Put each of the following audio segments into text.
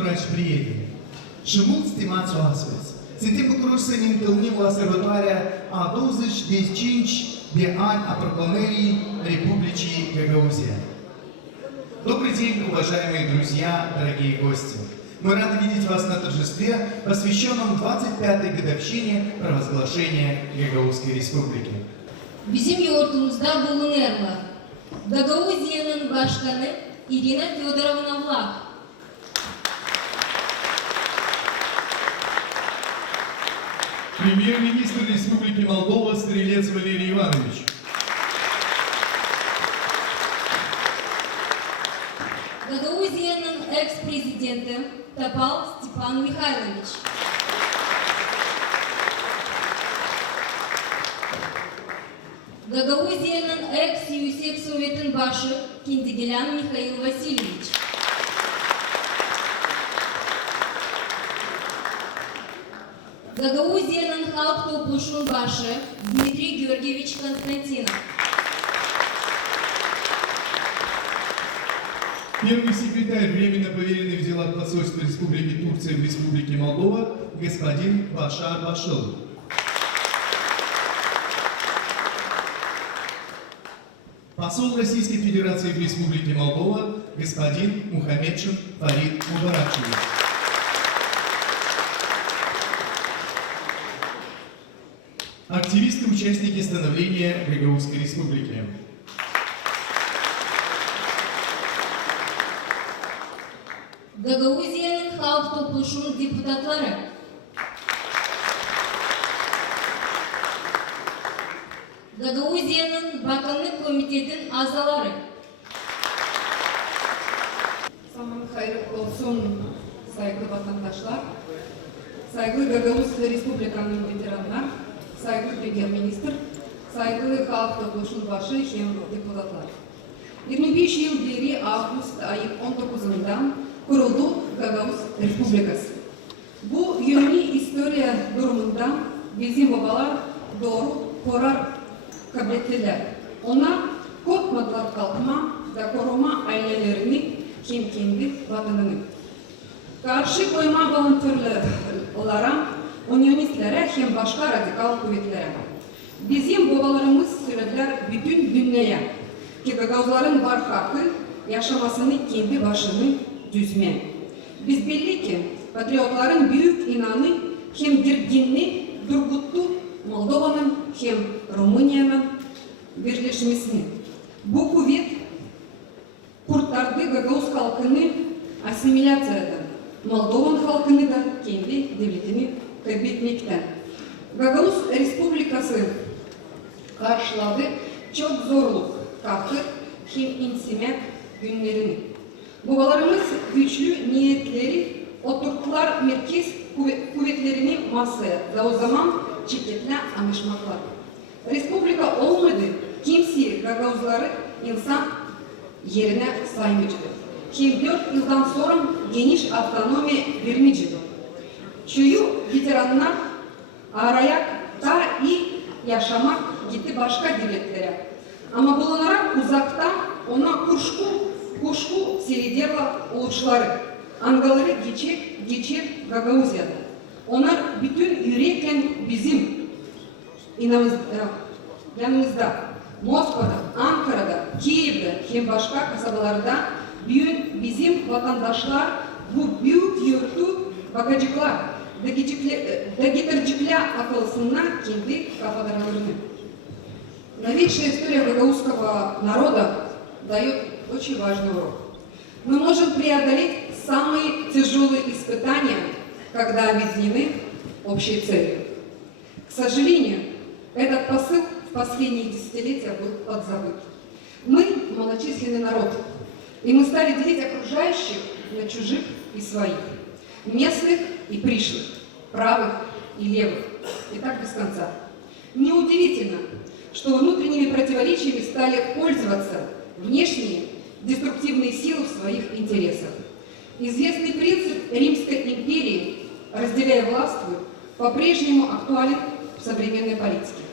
dragi prieteni, și mulți stimați oaspeți, suntem bucuroși să ne întâlnim la sărbătoarea a 25 de ani a proclamării Republicii Гагаузия. Добрый день, уважаемые друзья, дорогие гости! Мы рады видеть вас на торжестве, посвященном 25-й годовщине провозглашения Гагаузской Республики. Bizim yurtumuzda bulunurlar. Gagauzia'nın başkanı Irina Fyodorovna Vlach. Премьер-министр Республики Молдова Стрелец Валерий Иванович. Gagauzia'nın ex-prezidenti Topal Stepan Mikhailovich. Gagauzia'nın ex-Yüksek Sovet'in başı Kendigelen Mikhail Vasilyevich. Gagauzia'nın halk topluluğunun başı Dmitry Georgievich Konstantinov. Первый секретарь, временно поверенный в делах посольства Республики Турция в Республике Молдова, господин Башар Башил. Посол Российской Федерации в Республике Молдова, господин Мухаммедшин Фарид Мубаракчевич. Активисты, участники становления Гагаузской Республики. Gagauzia'nın halk topluluğunun deputatları. Gagauzia'nın Bakanlık Komitetin azaları. Самым hayırlı olsun saygılı vatandaşlar, saygılı Gagavuz Respublikanın veteranlar, saygılı Premier-Ministr, saygılı halk topluluğunun başı hem deputatlar. 25 yıl beri Ağustos ayı 19'undan kuruldu Gagavuz Respublikası. Bu yönlü historia durumundan bizim babalar doğru karar kabiliyetliler. Ona korkmadılar kalkma da koruma ailelerini hem kendi vatanını. Karşı koyma volantörlere, unionistlere hem başka radikal kuvvetlere. Bizim babalarımız söylediler bütün dünyaya ki Gagavuzların var hakkı yaşamasını kendi başını düzme. Biz belli ki patriotların büyük inanı hem bir dinini durguttu Moldova'nın hem Rumınya'nın birleşmesini. Bu kuvvet kurtardı Gagavuz halkını asimilasyadan, Moldovan halkını da kendi devletini kaybetmekten. Gagavuz Respublikası karşıladı çok zorluk, kahır hem insimet günlerini. Babalarımız güçlü niyetleri oturttular merkez kuvvetlerini masaya ve o zaman şiddetle anlaşmaklar. Respublika olmadı, kimse Gagavuzları insan yerine saymayacak. Hem 4 yıldan sonra geniş avtonomi vermeyecek. Çünkü veteranlar araya daha iyi yaşamak gitti başka devletlere. Ama bulunarak uzakta ona kuşku seyrederler oluşları. Angaları geçer Gagauziya'da. Onlar bütün yürekten bizim yanımızda. Moskova'da, Ankara'da, Kiev'de hem başka kasabalarda bizim vatandaşlar bu büyük yurtu bakacaklar. Da getirecekler akılsına kendi kafalarını. Новейшая история гагаузского народа дает очень важный урок. Мы можем преодолеть самые тяжелые испытания, когда объединены общей целью. К сожалению, этот посыл в последние десятилетия был подзабыт. Мы малочисленный народ, и мы стали делить окружающих на чужих и своих, местных и пришлых, правых и левых, и так без конца. Неудивительно, что внутренними противоречиями стали пользоваться внешние деструктивные силы в своих интересах. Известный принцип Римской империи «разделяй властвуй» по-прежнему актуален в современной политике.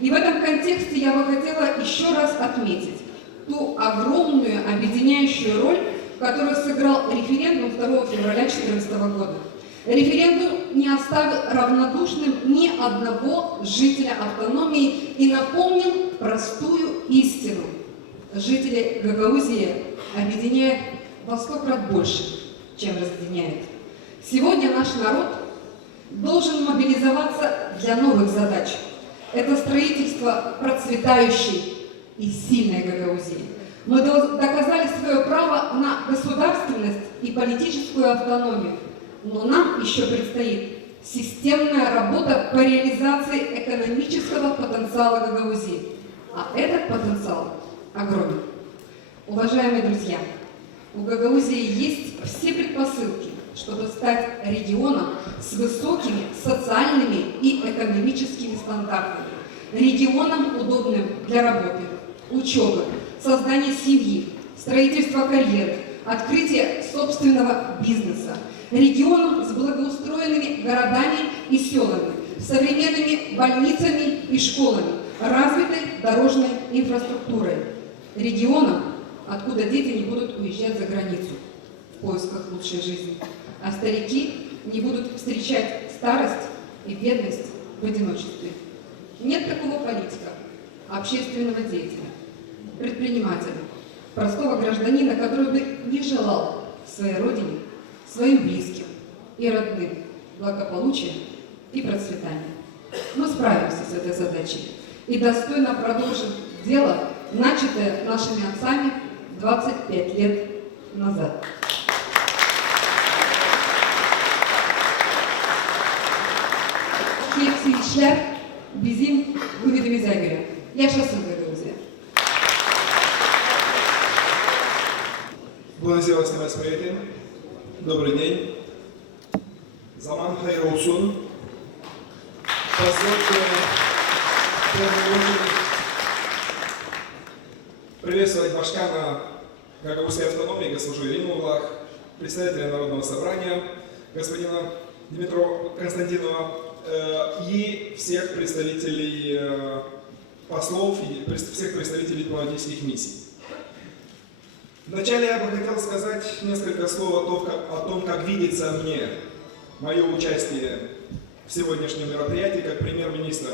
И в этом контексте я бы хотела еще раз отметить ту огромную объединяющую роль, которую сыграл референдум 2 февраля 2014 года. Референдум не оставил равнодушным ни одного жителя автономии и напомнил простую истину. Жители Гагаузии объединяет во 100 крат больше, чем разъединяет. Сегодня наш народ должен мобилизоваться для новых задач. Это строительство процветающей и сильной Гагаузии. Мы доказали свое право на государственность и политическую автономию, но нам еще предстоит системная работа по реализации экономического потенциала Гагаузии. А этот потенциал огромен. Уважаемые друзья, у Гагаузии есть все предпосылки, чтобы стать регионом с высокими социальными и экономическими стандартами, регионом, удобным для работы, учебы, создания семьи, строительства карьеры, открытия собственного бизнеса, регионом с благоустроенными городами и селами, современными больницами и школами, развитой дорожной инфраструктурой, регионом, откуда дети не будут уезжать за границу в поисках лучшей жизни, а старики не будут встречать старость и бедность в одиночестве. Нет такого политика, общественного деятеля, предпринимателя, простого гражданина, который бы не желал своей родине, своим близким и родным благополучия и процветания. Мы справимся с этой задачей и достойно продолжим дело, начатое нашими отцами 25 лет назад. Hepsi işler bizim ümidimize göre. Yaşasın Гагаузия. Buonasera, Снимать. Добрый день. Заман хайр олсун. Позвольте в первую очередь приветствовать башкана Гагаузской автономии, госпожу Ирину Влах, представителя Народного собрания, господина Дмитрия Константинова, и всех представителей послов и всех представителей дипломатических миссий. Вначале я бы хотел сказать несколько слов о том, как видится мне мое участие в сегодняшнем мероприятии как премьер-министра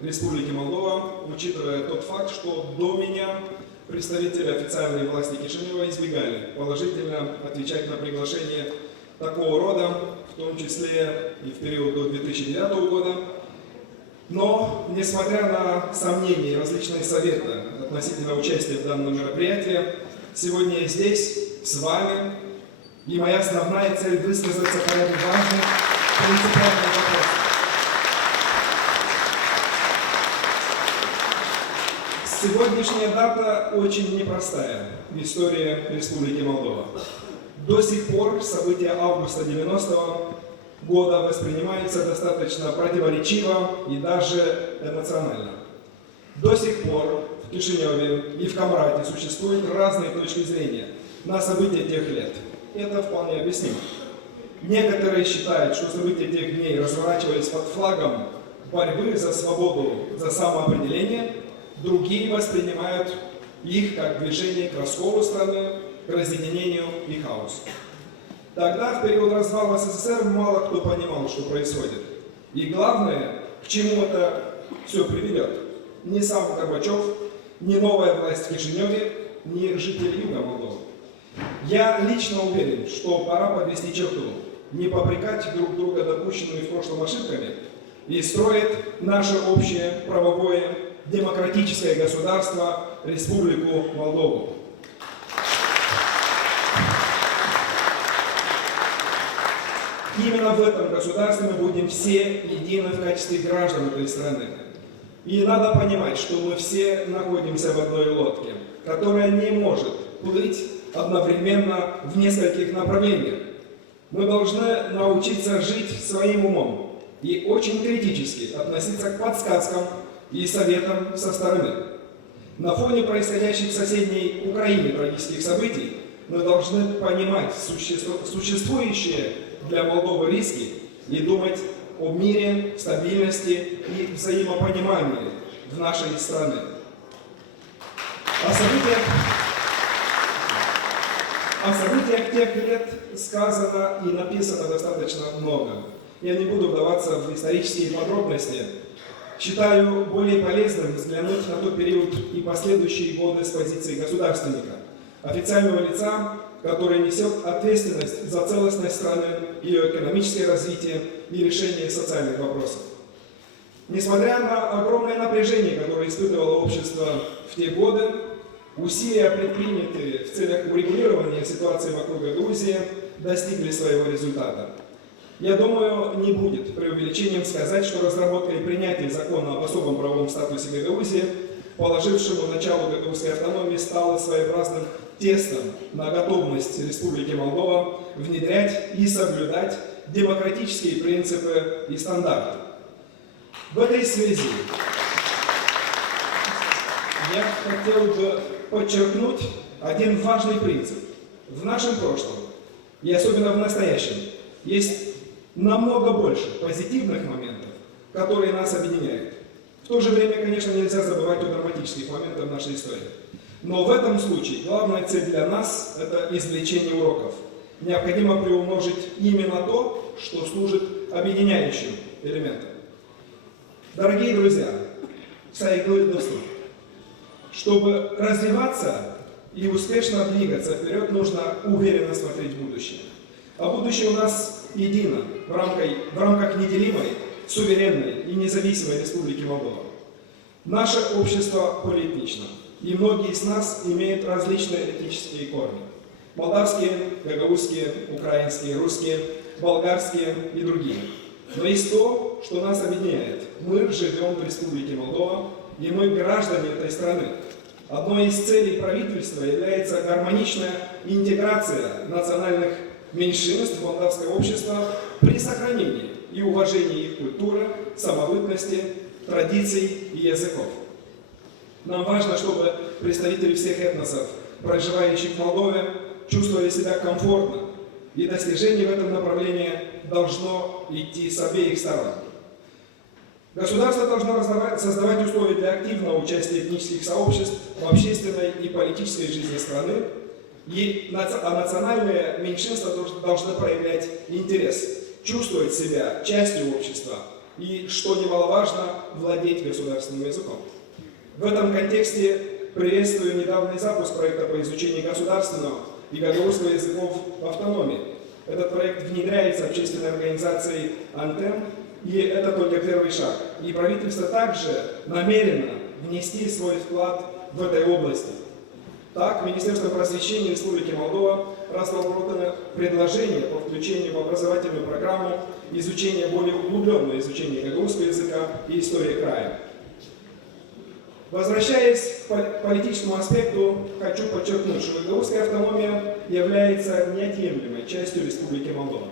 Республики Молдова, учитывая тот факт, что до меня представители официальной власти Кишинева избегали положительно отвечать на приглашение такого рода, в том числе и в период до 2009 года. Но, несмотря на сомнения и различные советы относительно участия в данном мероприятии, сегодня я здесь, с вами, и моя основная цель высказаться по ряду важных принципиальных вопросов. Сегодняшняя дата очень непростая в истории Республики Молдова. До сих пор события августа 90-го года воспринимаются достаточно противоречиво и даже эмоционально. До сих пор в Кишиневе и в Камрате существуют разные точки зрения на события тех лет. Это вполне объяснимо. Некоторые считают, что события тех дней разворачивались под флагом борьбы за свободу, за самоопределение. Другие воспринимают их как движение к расколу страны, к разъединению и хаосу. Тогда, в период развала СССР, мало кто понимал, что происходит. И главное, к чему это все приведет. Ни сам Горбачев, ни новая власть в Кишиневе, ни жители Юга Молдовы. Я лично уверен, что пора подвести черту, не попрекать друг друга допущенными в прошлом ошибками и строить наше общее правовое демократическое государство, Республику Молдову. Именно в этом государстве мы будем все едины в качестве граждан этой страны. И надо понимать, что мы все находимся в одной лодке, которая не может плыть одновременно в нескольких направлениях. Мы должны научиться жить своим умом и очень критически относиться к подсказкам и советам со стороны. На фоне происходящих в соседней Украине трагических событий мы должны понимать существующие для Молдовы риски и думать о мире, стабильности и взаимопонимании в нашей стране. О событиях тех лет сказано и написано достаточно много. Я не буду вдаваться в исторические подробности. Считаю более полезным взглянуть на тот период и последующие годы с позиции государственника, официального лица, который несет ответственность за целостность страны, ее экономическое развитие и решение социальных вопросов. Несмотря на огромное напряжение, которое испытывало общество в те годы, усилия, предпринятые в целях урегулирования ситуации вокруг Гагаузии, достигли своего результата. Я думаю, не будет преувеличением сказать, что разработка и принятие закона об особом правовом статусе Гагаузии, положившему начало гагаузской автономии, стало своеобразным тестом на готовность Республики Молдова внедрять и соблюдать демократические принципы и стандарты. В этой связи я хотел бы подчеркнуть один важный принцип. В нашем прошлом, и особенно в настоящем, есть намного больше позитивных моментов, которые нас объединяют. В то же время, конечно, нельзя забывать о драматических моментах нашей истории. Но в этом случае главная цель для нас – это извлечение уроков. Необходимо приумножить именно то, что служит объединяющим элементом. Дорогие друзья, чтобы развиваться и успешно двигаться вперед, нужно уверенно смотреть в будущее. А будущее у нас едино в рамках неделимой, суверенной и независимой Республики Молдова. Наше общество полиэтнично, и многие из нас имеют различные этнические корни. Молдавские, гагаузские, украинские, русские, болгарские и другие. Но есть то, что нас объединяет. Мы живем в Республике Молдова, и мы граждане этой страны. Одной из целей правительства является гармоничная интеграция национальных меньшинств в молдавское общество при сохранении и уважении их культуры, самобытности, традиций и языков. Нам важно, чтобы представители всех этносов, проживающих в Молдове, чувствовали себя комфортно, и достижение в этом направлении должно идти с обеих сторон. Государство должно создавать условия для активного участия этнических сообществ в общественной и политической жизни страны, а национальные меньшинства должны проявлять интерес, чувствовать себя частью общества и, что немаловажно, владеть государственным языком. В этом контексте приветствую недавний запуск проекта по изучению государственного и гагаузского языков в автономии. Этот проект внедряется общественной организацией «Антем», и это только первый шаг. И правительство также намерено внести свой вклад в этой области. Так, Министерство просвещения Республики Молдова разработано предложение по включению в образовательную программу изучения, более углубленного изучения гагаузского языка и истории края. Возвращаясь к политическому аспекту, хочу подчеркнуть, что гагаузская автономия является неотъемлемой частью Республики Молдова.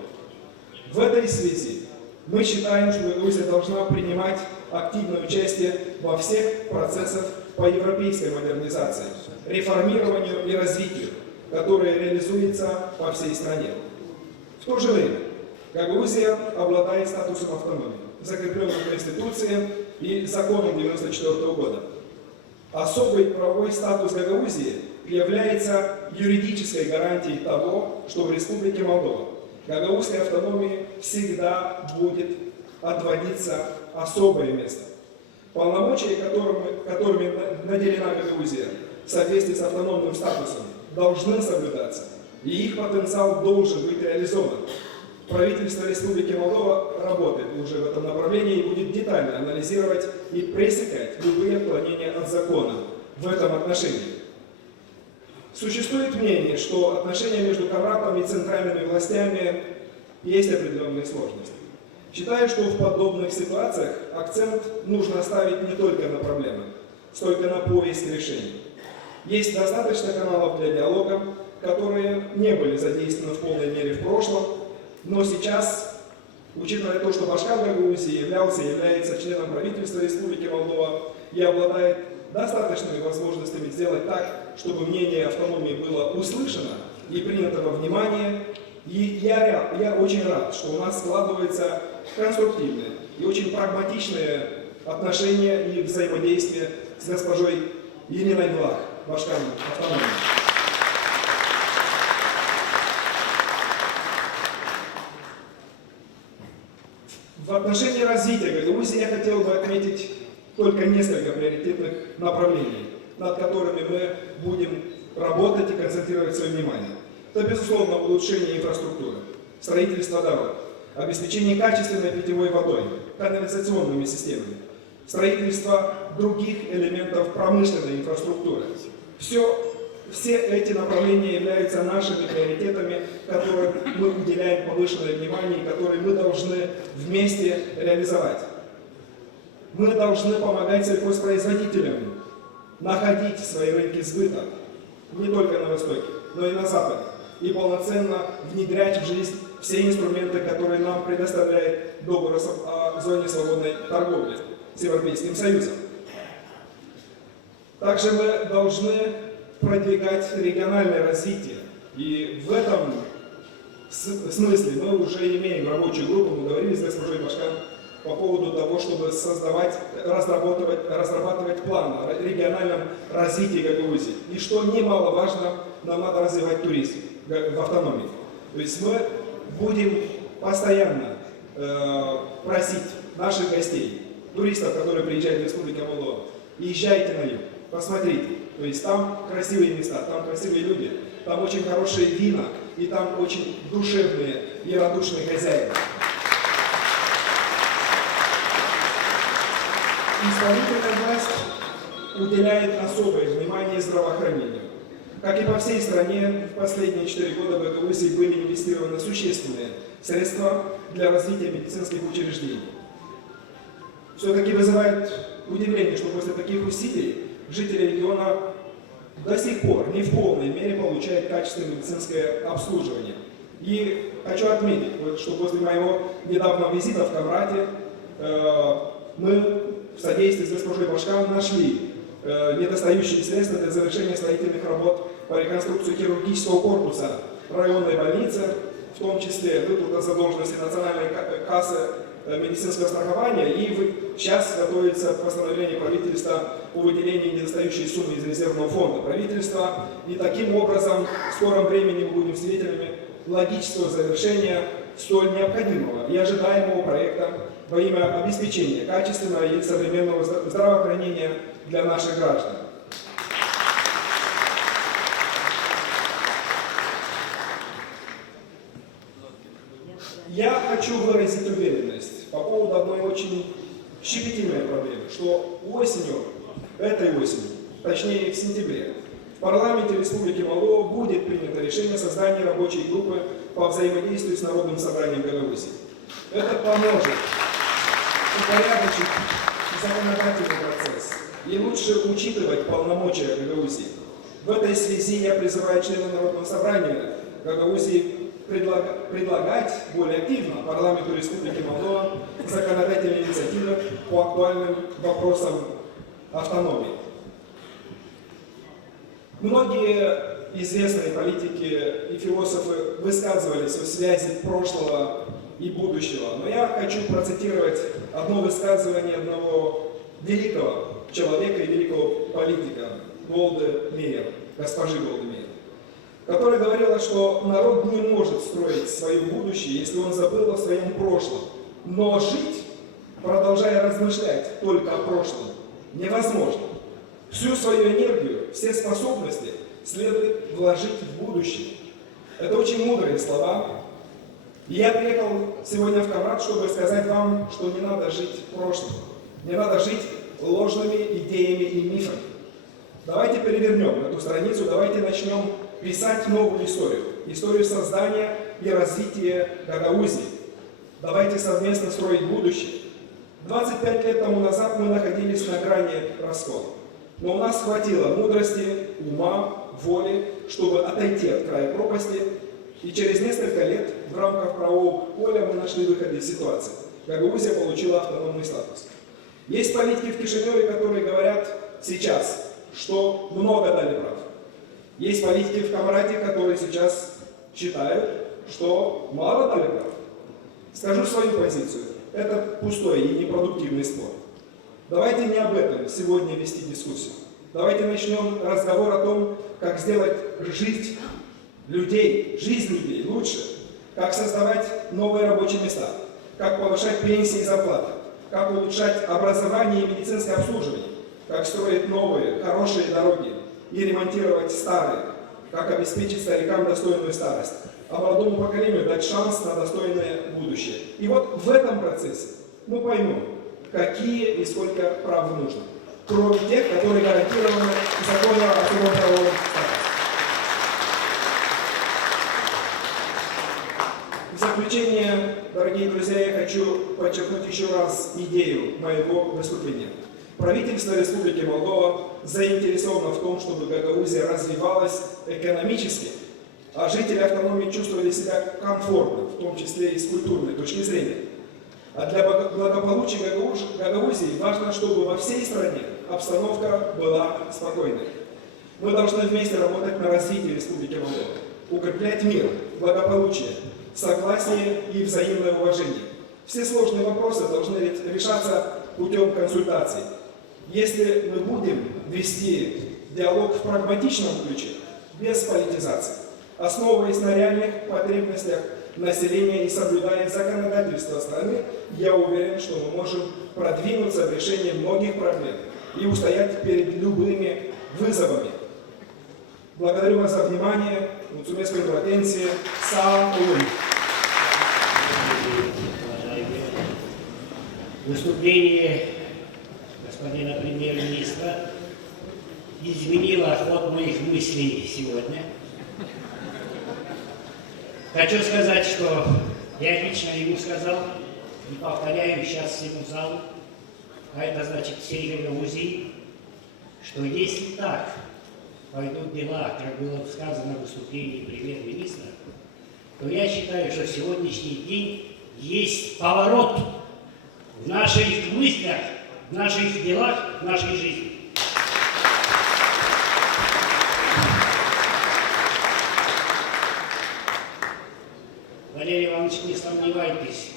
В этой связи мы считаем, что Гагаузия должна принимать активное участие во всех процессах по европейской модернизации, реформированию и развитию, которые реализуются по всей стране. В то же время Гагаузия обладает статусом автономии, закрепленным в Конституции и законом 1994 года. Особый правовой статус Гагаузии является юридической гарантией того, что в Республике Молдова гагаузской автономии всегда будет отводиться особое место. Полномочия, которыми наделена Гагаузия в соответствии с автономным статусом, должны соблюдаться, и их потенциал должен быть реализован. Правительство Республики Молдова работает уже в этом направлении и будет детально анализировать и пресекать любые отклонения от закона в этом отношении. Существует мнение, что отношения между Кавратом и центральными властями есть определенные сложности. Считаю, что в подобных ситуациях акцент нужно ставить не только на проблемы, столько на поиск решений. Есть достаточно каналов для диалога, которые не были задействованы в полной мере в прошлом, но сейчас, учитывая то, что Башкар Гагаузии является членом правительства Республики Молдова и обладает достаточными возможностями сделать так, чтобы мнение автономии было услышано и принято во внимание. И я очень рад, что у нас складываются конструктивные и очень прагматичные отношения и взаимодействие с госпожой Ириной Влах, Башкаром автономии. отношении развития Гагаузии я хотел бы отметить только несколько приоритетных направлений, над которыми мы будем работать и концентрировать свое внимание. Это, безусловно, улучшение инфраструктуры, строительство дорог, обеспечение качественной питьевой водой, канализационными системами, строительство других элементов промышленной инфраструктуры. Все эти направления являются нашими приоритетами, которым мы уделяем повышенное внимание и которые мы должны вместе реализовать. Мы должны помогать сельхозпроизводителям находить свои рынки сбыта не только на Востоке, но и на Западе, и полноценно внедрять в жизнь все инструменты, которые нам предоставляет договор о зоне свободной торговли с Европейским Союзом. Также мы должны продвигать региональное развитие. И в этом смысле мы уже имеем рабочую группу, мы говорили с госпожой Башкан по поводу того, чтобы разрабатывать план о региональном развитии Гагаузии. И что немаловажно, нам надо развивать туризм в автономии. То есть мы будем постоянно просить наших гостей, туристов, которые приезжают в Республику Молдова, езжайте на юг, посмотрите. То есть там красивые места, там красивые люди, там очень хорошие вина, и там очень душевные и радушные хозяева. Исполнительная власть уделяет особое внимание здравоохранению. Как и по всей стране, в последние 4 года в Гагаузии были инвестированы существенные средства для развития медицинских учреждений. Все-таки вызывает удивление, что после таких усилий жители региона до сих пор не в полной мере получают качественное медицинское обслуживание. И хочу отметить, что после моего недавнего визита в Камрате мы в содействии с госпожой Башкан нашли недостающие средства для завершения строительных работ по реконструкции хирургического корпуса районной больницы, в том числе выплата задолженности Национальной кассы медицинского страхования, и сейчас готовится постановление правительства о выделении недостающей суммы из резервного фонда правительства, и таким образом в скором времени мы будем свидетелями логического завершения столь необходимого и ожидаемого проекта во имя обеспечения качественного и современного здравоохранения для наших граждан. Я хочу выразить уверенность по поводу одной очень щепетильной проблемы, что этой осенью, точнее в сентябре, в парламенте Республики Молдова будет принято решение о создании рабочей группы по взаимодействию с Народным собранием Гагаузии. Это поможет упорядочить законодательный процесс и лучше учитывать полномочия Гагаузии. В этой связи я призываю членов Народного собрания Гагаузии предлагать более активно парламенту Республики Молдова законодательные инициативы по актуальным вопросам автономии. Многие известные политики и философы высказывались о связи прошлого и будущего, но я хочу процитировать одно высказывание одного великого человека и великого политика Голды Меир, госпожи Голды Меир, которая говорила, что народ не может строить свое будущее, если он забыл о своем прошлом. Но жить, продолжая размышлять только о прошлом, невозможно. Всю свою энергию, все способности следует вложить в будущее. Это очень мудрые слова. И я приехал сегодня в Камрат, чтобы сказать вам, что не надо жить прошлым, не надо жить ложными идеями и мифами. Давайте перевернем эту страницу, давайте начнем писать новую историю. Историю создания и развития Гагаузии. Давайте совместно строить будущее. 25 лет тому назад мы находились на грани раскола. Но у нас хватило мудрости, ума, воли, чтобы отойти от края пропасти. И через несколько лет в рамках правового поля мы нашли выход из ситуации. Гагаузия получила автономный статус. Есть политики в Кишиневе, которые говорят сейчас, что много дали прав. Есть политики в Камрате, которые сейчас считают, что мало дали прав. Скажу свою позицию. Это пустой и непродуктивный спор. Давайте не об этом сегодня вести дискуссию. Давайте начнем разговор о том, как сделать жизнь людей лучше, как создавать новые рабочие места, как повышать пенсии и зарплаты, как улучшать образование и медицинское обслуживание, как строить новые, хорошие дороги и ремонтировать старые, как обеспечить старикам достойную старость, а молодому поколению дать шанс на достойное будущее. И вот в этом процессе мы поймем, какие и сколько прав нужно, кроме тех, которые гарантированы законом о особом правовом статусе. В заключение, дорогие друзья, я хочу подчеркнуть еще раз идею моего выступления. Правительство Республики Молдова заинтересовано в том, чтобы Гагаузия развивалась экономически, а жители автономии чувствовали себя комфортно, в том числе и с культурной точки зрения. А для благополучия Гагаузии важно, чтобы во всей стране обстановка была спокойной. Мы должны вместе работать на развитие Республики Молдова, укреплять мир, благополучие, согласие и взаимное уважение. Все сложные вопросы должны решаться путем консультаций. Если мы будем вести диалог в прагматичном ключе, без политизации, основываясь на реальных потребностях населения и соблюдая законодательство страны, я уверен, что мы можем продвинуться в решении многих проблем и устоять перед любыми вызовами. Благодарю вас за внимание. Mulțumesc pentru atenție. Salut! Выступление господина премьер-министра изменило ход моих мыслей сегодня. Хочу сказать, что я лично ему сказал, и повторяю сейчас всему залу, а это значит всей Гагаузии, что если так пойдут дела, как было сказано в выступлении премьер-министра, то я считаю, что сегодняшний день есть поворот в наших мыслях, в наших делах, в нашей жизни. Валерий Иванович, не сомневайтесь,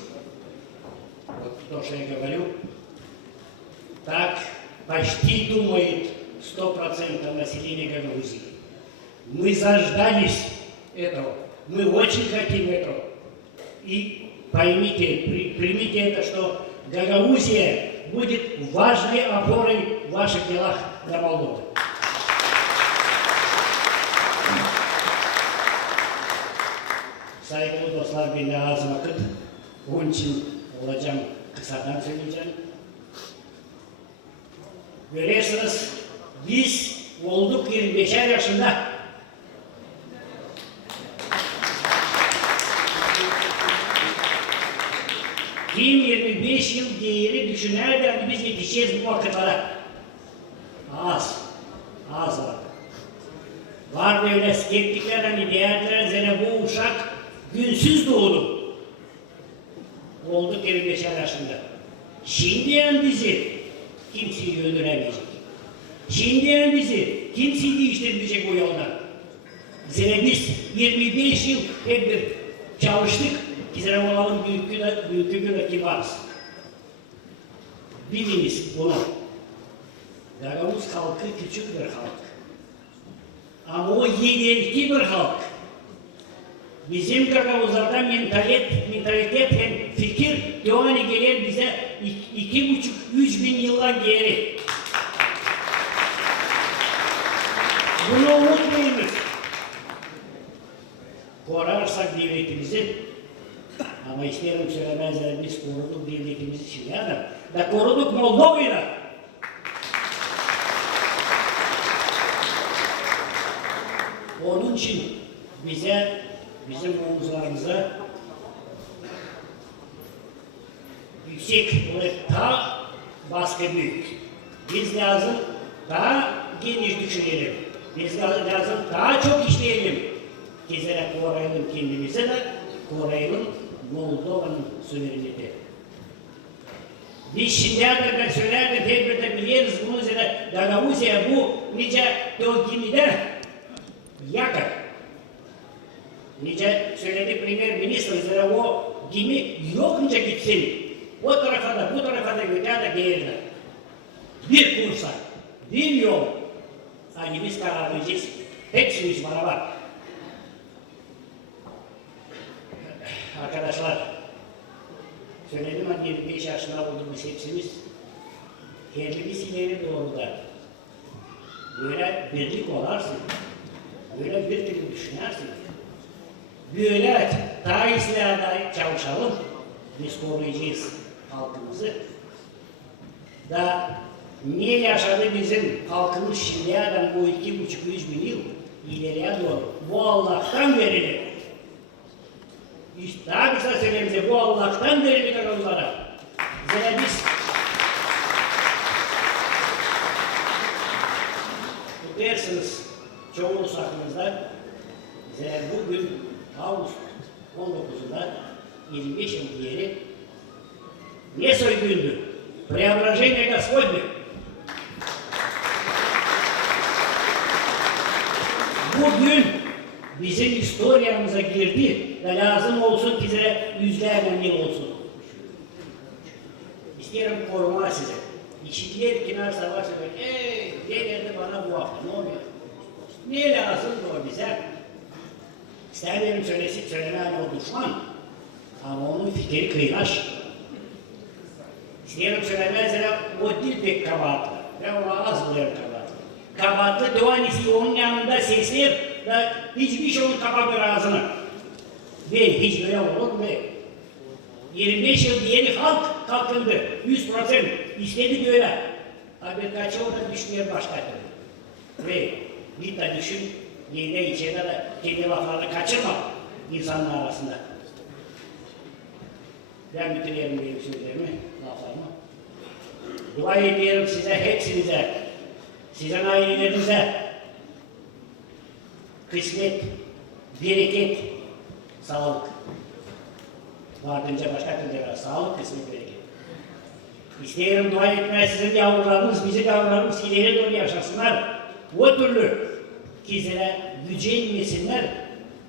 вот то, что я говорю, так почти думает 100% населения Гагаузии. Мы заждались этого, мы очень хотим этого. И поймите, примите это, что Гагаузия будет важной опорой в ваших делах для Молдовы. Saygılı dostlar, beni az vakit bunun için olacağım, kısadan söyleyeceğim. Görüyorsunuz, biz olduk 25'er yaşında. Kim 25 yıl geri düşüner de biz yetişeceğiz bu vakıtlara. Az var. Var böyle skeptikler hani değerler üzerine bu uşak günsüz doğdu. Olduk 25'er yaşında. Şimdiyen bizi kimseyi öldüremeyecek. Şimdiyen bizi kimseyi değiştirmeyecek bu yolda. Zira biz 25 yıl hep bir çalıştık. Bizlere olalım büyük günü varız. Biliniz bunu. Gagavuz halkı küçük bir halk. Ama o yetenekli bir halk. Bizim Gagavuzlarda mentalitet hem fikir devam gelen bize 2,5-3 bin yıllar geri. Bunu unutmayınız. Korarsak devletimizi, ama isterim söylemezler, biz koruduk devletimizi şimdi adam. Da koruduk Moldova'yla. Onun için bize, bizim omuzlarımıza yüksek olarak daha baskı büyük. Biz lazım daha geniş düşünelim. Biz lazım daha çok işleyelim. Bizlere koruyalım kendimize de, koruyalım Moldova'nın suvereniteti. Biz şimdiye ben söylerdim, hep de biliriz bunun üzerine Gagauzya bu nice gemide yakar. Nice söyledi Premier Minister üzerine o gemi yokunca gitsin. O tarafa da bu tarafa da götür de değerler. Bir kursa, bir yol. Hangimiz karar vereceğiz? Hepsimiz beraber. Arkadaşlar, söyledim hani 25 yaşında olduk biz hepsimiz. Kendimiz ileri doğru da böyle birlik olarsın, böyle bir türlü düşünersin. Böyle tarihçilerde çalışalım, biz koruyacağız halkımızı. Da niye yaşadı bizim halkımız şimdiye bu 2,5-3 bin yıl ileriye doğru? Bu Allah'tan verilir. İşte daha kısa söyleyeyim bu Allah'tan verilir onlara. Zira biz bu dersiniz çoğunuz hakkınızda zira bugün Ağustos 19'unda 25 yıl diğeri ne soygündü? Преображение Господне. Bugün bizim historiamıza girdi ve lazım olsun bize yüzlerce yıl olsun. İsterim koruma size. İşitler kenar savaş eder. Gelirdi bana bu hafta ne oluyor? Ne lazım o bize? İsterim söylesin söylemeyen o düşman. Ama onun fikri kıynaş. İsterim söylemezler o dil pek kabahatlı. Ve ona az buluyor kabahatlı. Kabahatlı devam ise onun yanında sesler ve hiçbir şey onun kapatır ağzını. Ve hiç böyle olur mu? 25 yıl diğeri halk kalkındı. 100% istedi böyle. Abi kaçı orada düşünüyor başka türlü. Ve bir de düşün, yine içeride de kendi laflarını kaçırma insanlar arasında. Ben bitiriyorum benim sözlerimi, laflarımı. Dua ediyorum size, hepsinize, sizin ailelerinize kısmet, bereket, sağlık. Vardınca başka türlü var, sağlık, kısmet, bereket. İsterim dua etmeye sizin yavrularınız, bizim yavrularımız ileri doğru yaşasınlar. O türlü kizlere gücenmesinler.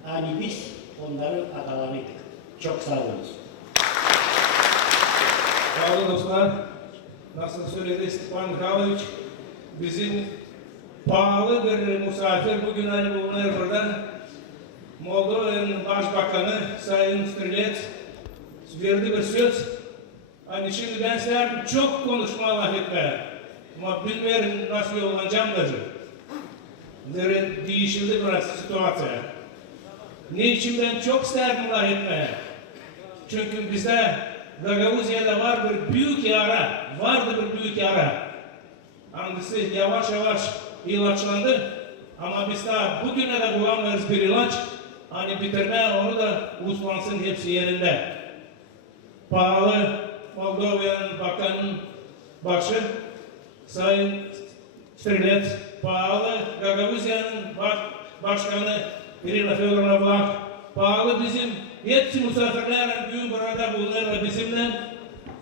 Hani biz onların atalarıydık. Çok sağ olun. Sağ olun dostlar. Nasıl söyledi Stepan Mikhailoviç, bizim pahalı bir misafir bugün hani bulunur buradan. Moldova'nın Başbakanı Sayın Strelets verdi bir söz. Hani şimdi ben size çok konuşma laf etmeye. Ama bilmiyorum nasıl yollanacağım da. Değişildi biraz situasyon. Ne için ben çok isterdim laf etmeye. Çünkü bizde Gagavuzya'da var bir büyük yara, vardı bir büyük yara. Hangisi yavaş yavaş ilaçlandı ama biz daha bugüne de bulamıyoruz bir ilaç. Hani bitirme onu da uzmansın hepsi yerinde. Pahalı Moldova'nın bakanın başı Sayın Strelets, pahalı Gagavuzya'nın başkanı Irina Fedorovna Vlach, pahalı bizim hepsi misafirler bugün burada bulunurlar bizimle.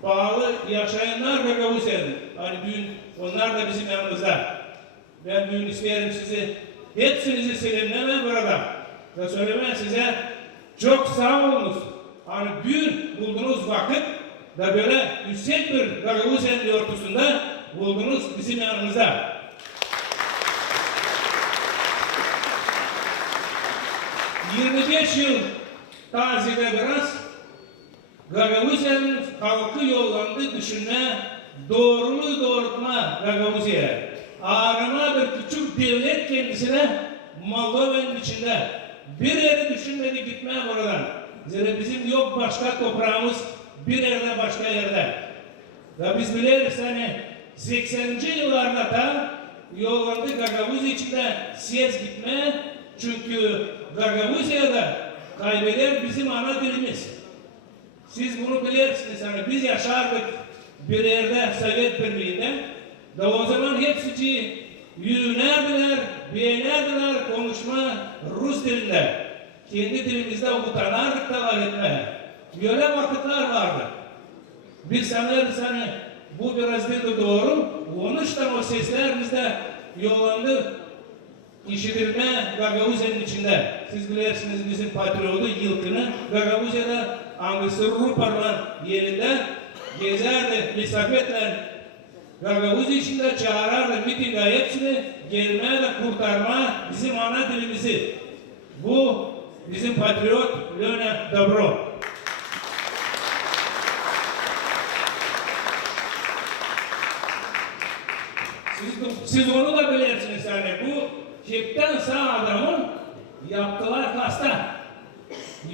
Pahalı yaşayanlar Gagavuzya'nın. Hani bugün onlar da bizim yanımızda. Ben bugün isterim sizi, hepsinizi selamlamaya burada. Ve söylemeye size çok sağ olunuz. Hani bugün bulduğunuz vakit da böyle yüksek bir Gagavuzya'nın örtüsünde buldunuz bizim yanımızda. ...25 yıl tazide biraz Gagavuzya'nın halkı yollandı düşünme, doğruluğu doğrultma Gagavuzya'ya. Ağrına bir küçük devlet kendisine Moldova'nın içinde. Bir yere düşünmedi gitmeye buradan. Zira bizim yok başka toprağımız, bir yerde başka yerde. Ve biz biliriz hani 80. yıllarda da yollandı Gagavuzya içinde siyas gitmeye. Çünkü Gagavuzya'da kaybeder bizim ana dilimiz. Siz bunu bilirsiniz hani biz yaşardık bir yerde Sovyet Birliği'nde. Da o zaman hepsi yünerdiler, beğenerdiler konuşma Rus dilinde. Kendi dilimizde utanardık da etmeye. Böyle vakitler vardı. Biz sanırız hani bu biraz değil de doğru. Onun için o sesler bizde yollandı. İşitilme Gagavuzya'nın içinde. Siz bilirsiniz bizim patriotu yılkını Gagavuzya'da hangisi Rupar'ın yerinde gezerdi, misafetler Gagavuzya içinde çağırırdı mitinga hepsini gelmeye de kurtarma bizim ana dilimizi. Bu bizim patriot Lena Dobro. Siz onu da bilirsiniz yani bu hepten sağ adamın yaptılar hasta.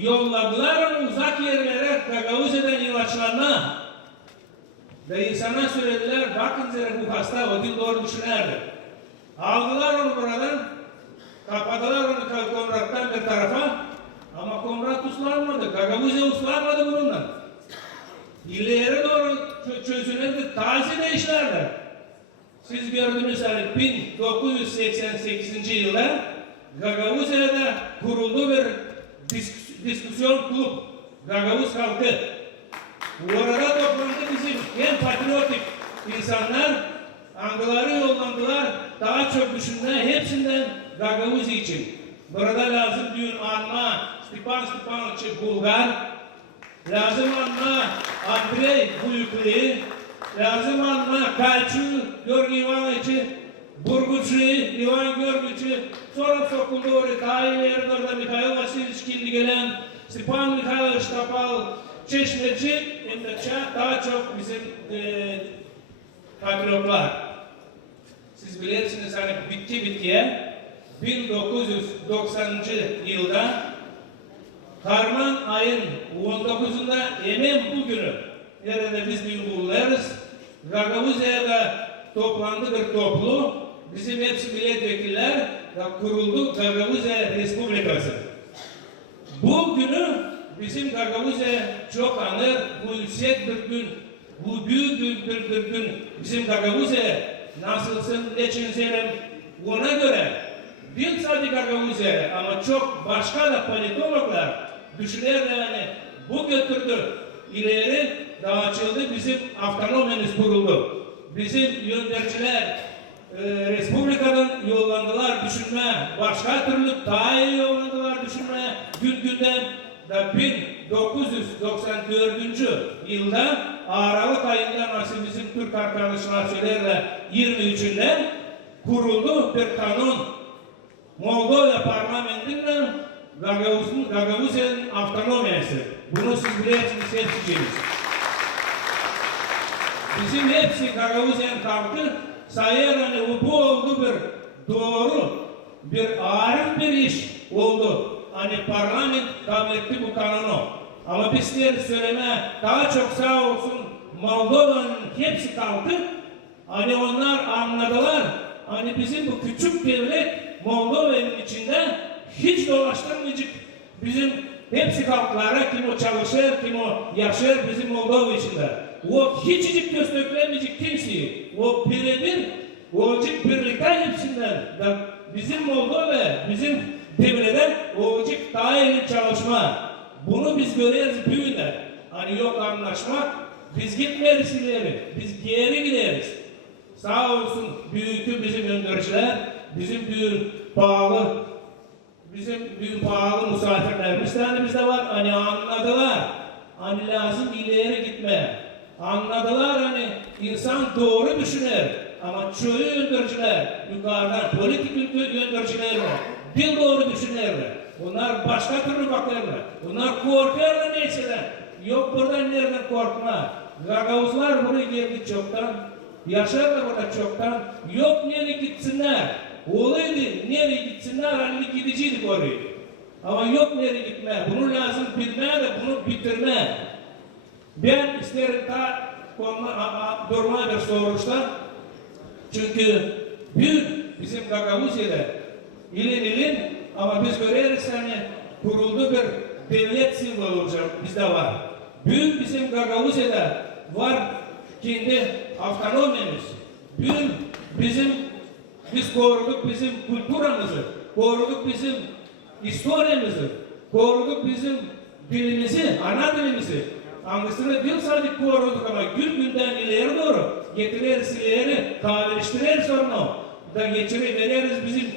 Yolladılar onu uzak yerlere Gagavuzya'dan ilaçlarına. Ve insana söylediler bakın zira bu hasta o gün doğru düşünerdi. Aldılar onu buradan, kapadılar onu Komrat'tan bir tarafa. Ama Komrat uslanmadı, Gagavuzya uslanmadı bununla. İleri doğru çözülürdü, taze de işlerdi. Siz gördünüz hani 1988 yılda Gagavuzya'da kuruldu bir diskusyon kulüp, Gagavuz halkı. Bu arada toplandı bizim en patriotik insanlar, Angıları yollandılar, daha çok düşündüler hepsinden Gagavuzya için. Burada lazım düğün anma Stepan Stepanovic Bulgar, lazım anma Andrei Buyukli, lazım anma Kalçu Georgi Ivanovic, Burguçu Ivan Georgievich, sonra sokuldu oraya, daha ileri orada Mikhail Vasilyevich şimdi gelen, Stepan Mikhailovich Topal, Çeşmeci, daha çok bizim patriotlar. Siz bilirsiniz hani bittiye 1990 yılda Karman ayın 19'unda hemen bugünü nerede biz bir buluruz. Gagavuzya'da toplandı bir toplu. Bizim hepsi milletvekiller kuruldu Gagavuzya Respublikası. Bu günü bizim Gagavuzya çok anır. Bu yüksek bir gün, bu büyük bir gün bizim Gagavuzya nasılsın, ne çizelim ona göre bir sadece Gagavuzya ama çok başka da politologlar düşünürler yani bu götürdü ileri daha açıldı bizim avtonomimiz kuruldu. Bizim yöneticiler Respublikadan yollandılar düşünme, başka türlü daha iyi yollandılar düşünme günden da 1994 yılda Aralık ayında nasıl bizim Türk arkadaşlar söylerler 23'ünde kuruldu bir kanun. Moldova parlamentinden Gagavuzya'nın avtonomiyası. Bunu siz bilirsiniz hepsiniz. Bizim hepsi Gagavuzya'nın halkı sayar hani bu oldu bir doğru bir arif bir iş oldu. Hani parlament kabul etti bu kanunu. Ama bizler söyleme daha çok sağ olsun Moldova'nın hepsi kalktı. Hani onlar anladılar. Hani bizim bu küçük devlet Moldova'nın içinde hiç dolaştırmayacak. Bizim hepsi halklara kim o çalışır, kim o yaşar bizim Moldova içinde. O hiçcik göstermeyecek kimseyi. O birebir olacak birlikte hepsinden. Bizim Moldova, bizim devrede olacak daha iyi çalışma. Bunu biz görüyoruz büyüde. Hani yok anlaşmak, biz gitmeriz ileri, biz geri gideriz. Sağ olsun büyüktü bizim öndürücüler, bizim düğün pahalı, misafirlerimiz de bizde var. Hani anladılar, hani lazım ileri gitme. Anladılar hani insan doğru düşünür. Ama çoğu öndürücüler, yukarıdan politik öndürücüler var. Dil doğru düşünürler. Bunlar başka türlü bakarlar. Bunlar korkuyorlar neyseler. Yok buradan nereden korkma. Gagavuzlar buraya geldi çoktan. Yaşarlar burada çoktan. Yok nereye gitsinler. Olaydı nereye gitsinler hani gidecektik oraya. Ama yok nereye gitme. Bunu lazım bilmeye de bunu bitirme. Ben isterim ta durma bir soruşta. Çünkü büyük bizim Gagavuzya'da ilin ama biz görüyoruz hani kuruldu bir devlet simvolu olacak bizde var. Büyük bizim Gagavuzya'da var kendi avtonomimiz. Büyük biz koruduk bizim kültürümüzü, koruduk bizim historiyamızı, koruduk bizim dilimizi, ana dilimizi. Anlasını dil sadece koruduk ama günden ileri doğru getiririz ileri, kahveliştiririz onu. Da geçiriveririz bizim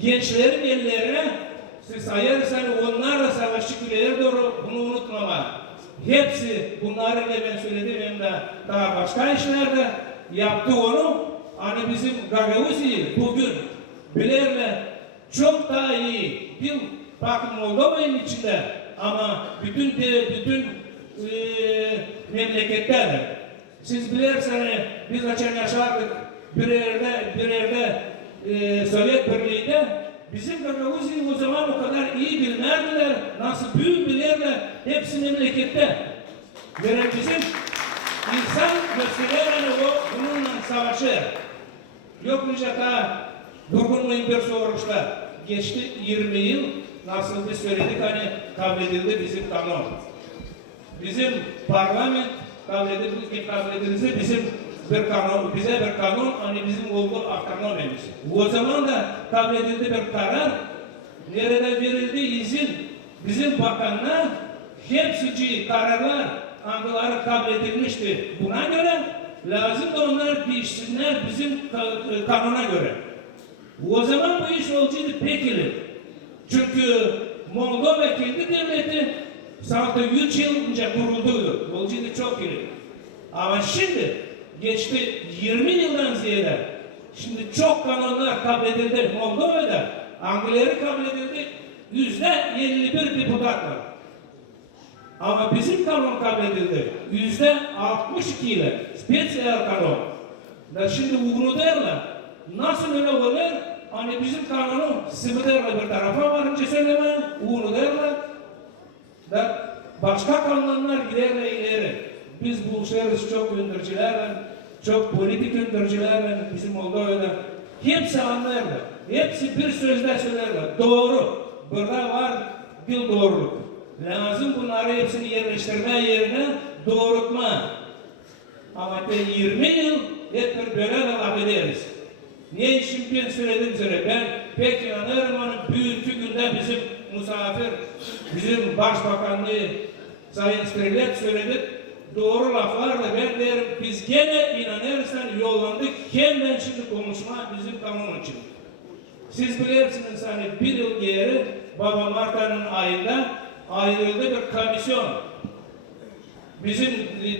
gençlerin ellerine. Siz sayarsanız onlarla savaşçı ileri doğru bunu unutmamak. Hepsi bunları ne ben söyledim hem de daha başka işlerde yaptı onu. Hani bizim Gagavuzya'yı bugün bilirler çok daha iyi. Bir bakın Moldova'nın içinde ama bütün memleketler. Siz bilirsiniz biz geçen yaşardık bir yerde Sovyet Birliği'de bizim Gagavuzya'yı o zaman o kadar iyi bilmezdiler, nasıl büyük bilirler, hepsi memlekette. Yani bizim insan gösterilen o bununla savaşı. Yok ta durgunluğun bir soruşta geçti 20 yıl, nasıl biz söyledik hani kabul edildi bizim kanun. Bizim parlament kabul edildi bizim bir kanun, bize bir kanun, hani bizim oldu autonomimiz. O zaman da kabul edildi bir karar, nerede verildi izin, bizim bakanlar hepsi kararlar, anıları kabul edilmişti. Buna göre lazım da onlar değişsinler bizim kanuna göre. O zaman bu iş olacağını pek ileri. Çünkü Moldova kendi devleti sanki 3 yıl önce kurulduydu. Olacağını çok ileri. Ama şimdi geçti 20 yıldan ziyade. Şimdi çok kanunlar kabul edildi Moldova'da. Anglileri kabul edildi. %51 deputat var. Ama bizim kanun kabul edildi. %62 ile. Spesiyel kanun. Da şimdi uğru derler. Nasıl öyle olur? Hani bizim kanunu sıvıderle bir tarafa varınca söyleme, uğru derler. Da başka kanunlar giderle ileri. Biz buluşuyoruz çok öndürücülerle, çok politik öndürücülerle bizim Moldova'da. Hepsi anlarlar. Hepsi bir sözde söylerler. Doğru. Burada var bir doğruluk. Lazım bunları hepsini yerleştirme yerine doğrultma. Ama ben 20 yıl hep bir böyle de laf ederiz. Niye şimdi ben söyledim size? Ben pek inanırım onun büyünkü günde bizim misafir, bizim başbakanlığı Sayın Strelek söyledi. Doğru laflarla ben derim, biz gene inanırsan yollandık, hemen şimdi konuşma bizim kanun için. Siz bilirsiniz hani bir yıl geri Baba Marta'nın ayında ayrıldı bir komisyon. Bizim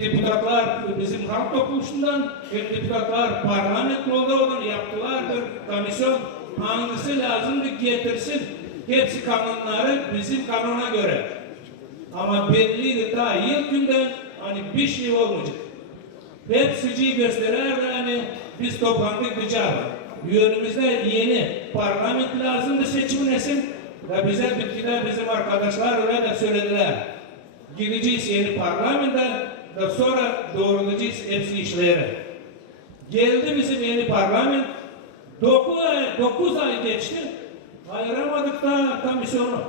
deputatlar, bizim halk topluluğundan, deputatlar parlament Moldova'dan yaptılar bir komisyon. Hangisi lazımdı getirsin, hepsi kanunları bizim kanuna göre. Ama belliydi ta ilk günden hani bir şey olmayacak. Hepsici gösterirdi hani biz toplandık diyeceğiz. Yönümüzde yeni parlament lazımdı seçimlesin. Ve bize bitkide bizim arkadaşlar öyle de söylediler. Gideceğiz yeni parlamenta da sonra doğrulayacağız hepsi işleri. Geldi bizim yeni parlament. 9 ay geçti. Ayıramadık da komisyonu.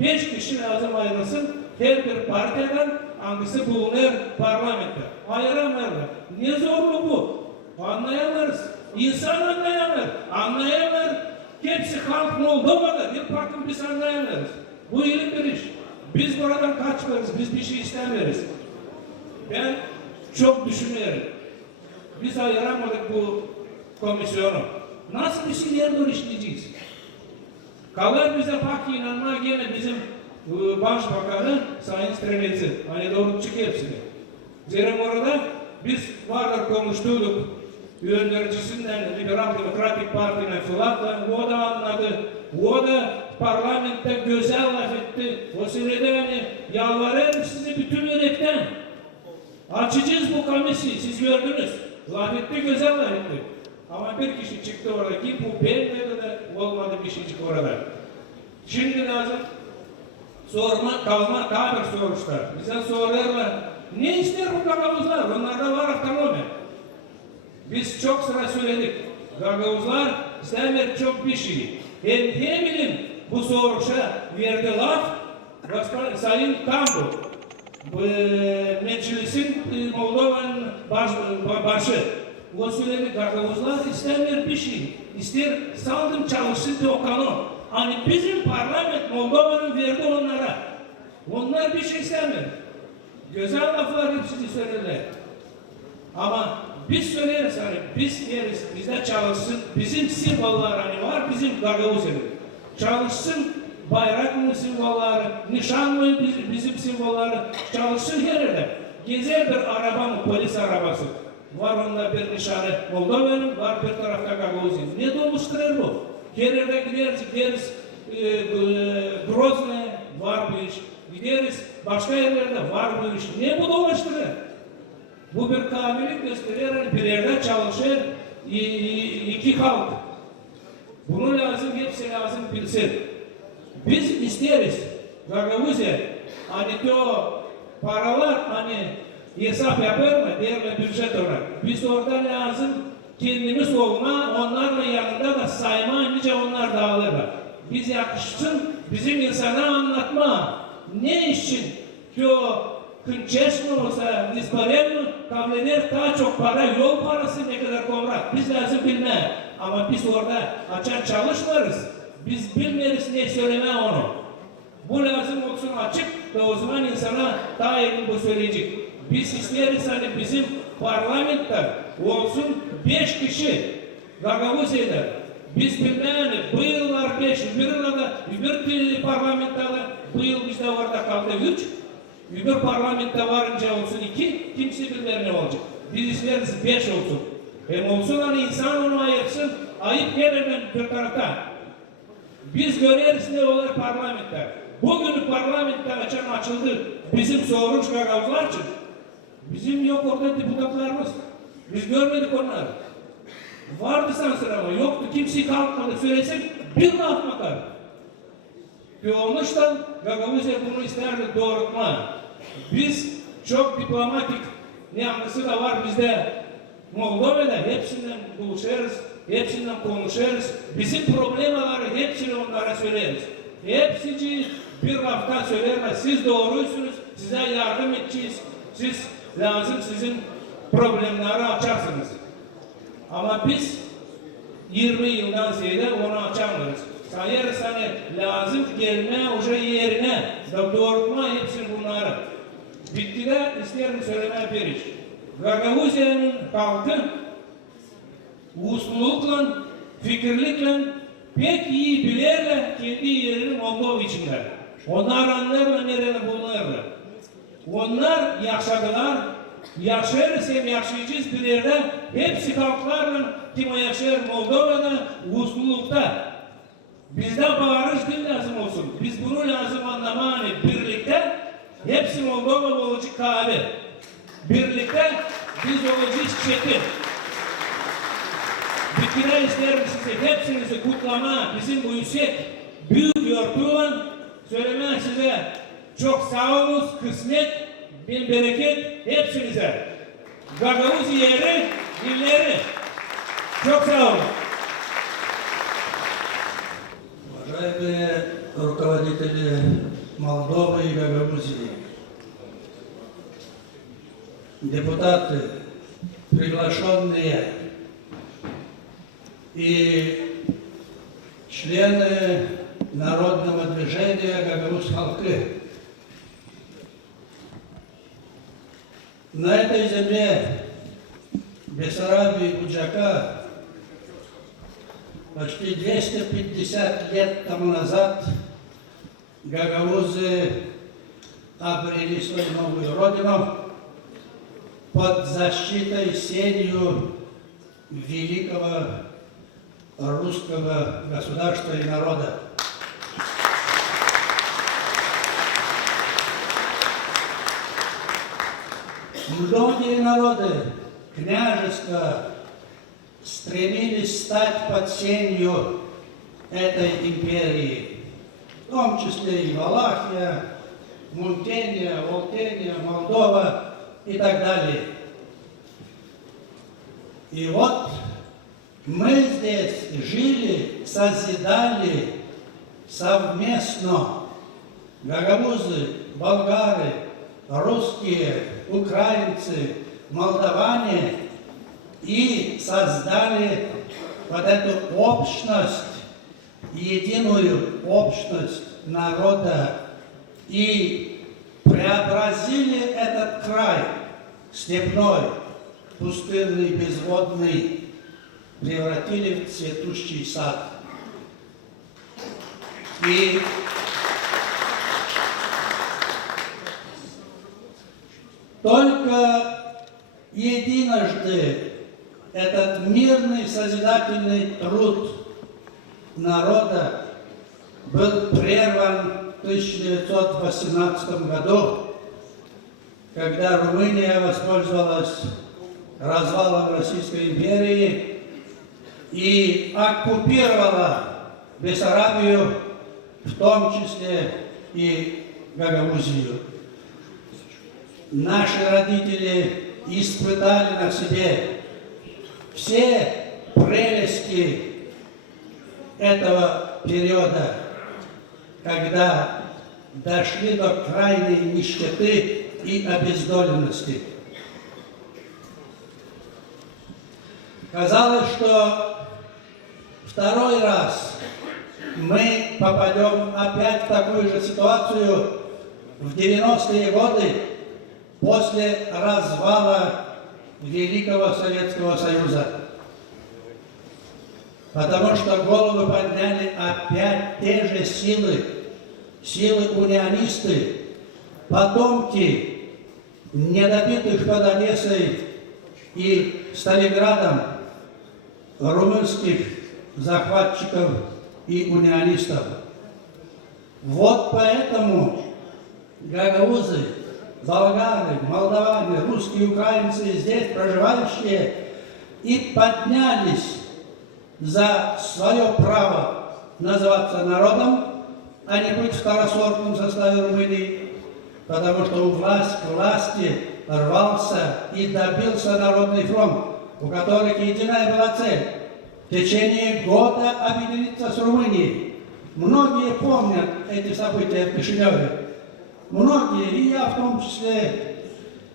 5 kişi lazım ayrılsın. Her bir partiden hangisi bulunur parlamentte. Ayıramıyorlar. Ne zorlu bu? Anlayamıyoruz. İnsan anlayamıyor. Anlayamıyor. Hepsi halk Moldova'da. Bir bakın biz anlayamıyoruz. Bu ilim bir iş. Biz buradan kaçmıyoruz. Biz bir şey istemiyoruz. Ben çok düşünüyorum. Biz ayıramadık bu komisyonu. Nasıl bir şeyler doğru işleyeceğiz? Kalır bize bak inanma gene bizim Başbakanı Sayın Strelek'in. Hani doğru çıkıyor hepsini. Zira orada biz vardır konuştuyduk. Yöneticisinden Liberal Demokratik Parti'nin Fılat'la o da anladı. O da parlamentte güzel laf etti. O sırada hani yalvarırım sizi bütün yürekten. Açacağız bu komisyayı. Siz gördünüz. Laf etti, güzel laf etti. Ama bir kişi çıktı orada ki bu beğenmedi de olmadı bir şeycik orada. Şimdi lazım sorma, kalma, tabir soruşlar. Bize soruyorlar. Ne ister bu Gagavuzlar? Onlarda var autonomi. Biz çok sıra söyledik. Gagavuzlar istemiyor çok bir şey. Hem bilin bu soruşa verdi laf Sayın Kambu. Meclisin Moldova'nın başı. O söyledi Gagavuzlar istemiyor bir şey. İster saldım çalışsın diye o kanun. Hani bizim parlament Moldova'nın verdi onlara. Onlar bir şey istemiyor. Güzel laflar hepsini söylediler. Ama biz söyleriz hani biz yeriz, bizde çalışsın, bizim simvollar hani var bizim Gagavuz'un. Çalışsın bayrak mı simvolları, nişan mı bizim simvolları, çalışsın her yerde. Gezer bir araba mı, polis arabası. Var onda bir nişanı Moldova'nın, var bir tarafta Gagavuz'un. Ne doluşturur bu? Her yerde gideriz Grozny'e var bu iş. Gideriz başka yerlerde var bu iş. Ne bu dolaştırır? Bu bir kabilik gösterir, bir yerde çalışır, iki halk. Bunu lazım, hepsi lazım bilsin. Biz isteriz. Gagavuzya, hani o paralar hani hesap yapar mı? Değerli bütçet olarak. Biz orada lazım kendimiz olma, onlarla yanında da sayma, nice onlar dağılırlar. Biz yakışsın, bizim insana anlatma. Ne için? Ki o künçeş mi olsa, nisbarel mi, kableler daha çok para, yol parası ne kadar komrak. Biz lazım bilme. Ama biz orada açan çalışmıyoruz. Biz bilmeriz ne söyleme onu. Bu lazım olsun açık da o zaman insana daha iyi bu söyleyecek. Biz isteriz hani bizim parlamentte olsun 5 kişi Gagavuzya'da. Biz bilmeyeni bu yıllar 5, bir yılda bir parlamentada bu yıl bizde orada kaldı 3. Bir parlamentte varınca olsun 2, kimse bilmez ne olacak. Biz isteriz 5 olsun. Hem olsun hani insan onu ayırsın, ayıp gelmeden bir tarafta. Biz göreriz ne olur parlamentte. Bugün parlamentte açıldı bizim soğumuş Gagavuzlar için. Bizim yok orada deputatlarımız. Biz görmedik onları. Vardı sansırama, yoktu. Kimse kalkmadı. Söylesin bir laf bakar. Ki olmuştan Gagavuzya bunu isterdi doğrultma. Biz çok diplomatik yanlısı da var bizde. Moldova'da hepsinden buluşuruz, hepsinden konuşuruz. Bizim problemleri hepsini onlara söyleriz. Hepsi bir lafta söylerler. Siz doğruysunuz, size yardım edeceğiz. Siz lazım sizin problemleri açarsınız. Ama biz 20 yıldan sonra onu açamıyoruz. Sayarız hani lazım gelme o yerine doğrultma hepsini bunları. Bitti de isterim söylemeye bir iş. Gagavuzya'nın halkı uslulukla, fikirlikle pek iyi bilirler kendi yerini Moldova içinde. Onlar anlarlar nerede bulunurlar. Onlar yaşadılar, yaşarız hem yaşayacağız bir yerde. Hepsi halklarla kim yaşar Moldova'da, uslulukta. Bizde bağırış dil lazım olsun. Biz bunu lazım anlama hani birlikte hepsi Moldova olacak kahve. Birlikte biz olacağız çetin. Bitkiler isterim size hepsinizi kutlama bizim bu yüksek büyük yortuğun söylemeye size çok sağ olun, kısmet, bin bereket hepsinize. Gagavuz yeri, dilleri. Çok sağ olun. Уважаемые руководители Молдовы и Гагаузии, депутаты, приглашенные и члены народного движения Гагауз Халкы. На этой земле Бессарабии и Буджака почти 250 лет тому назад гагаузы обрели свою новую родину под защитой сенью великого русского государства и народа. Многие народы княжества стремились стать под сенью этой империи, в том числе и Валахия, Мунтения, Волтения, Молдова и так далее. И вот мы здесь жили, созидали совместно гагаузы, болгары, русские, украинцы, молдаване и создали вот эту общность, единую общность народа и преобразили этот край степной, пустынный, безводный, превратили в цветущий сад. И только единожды этот мирный созидательный труд народа был прерван в 1918 году, когда Румыния воспользовалась развалом Российской империи и оккупировала Бессарабию, в том числе и Гагаузию. Наши родители испытали на себе все прелести этого периода, когда дошли до крайней нищеты и обездоленности. Казалось, что второй раз мы попадем опять в такую же ситуацию в 90-е годы после развала Великого Советского Союза. Потому что головы подняли опять те же силы унионисты, потомки недобитых под Одессой и Сталинградом румынских захватчиков и унионистов. Вот поэтому гагаузы, болгары, молдаване, русские, украинцы, здесь проживающие, и поднялись за свое право называться народом, а не быть второсортным в составе Румынии, потому что у власти рвался и добился Народный фронт, у которых единая была цель – в течение года объединиться с Румынией. Многие помнят эти события в Кишиневе. Многие, и я в том числе,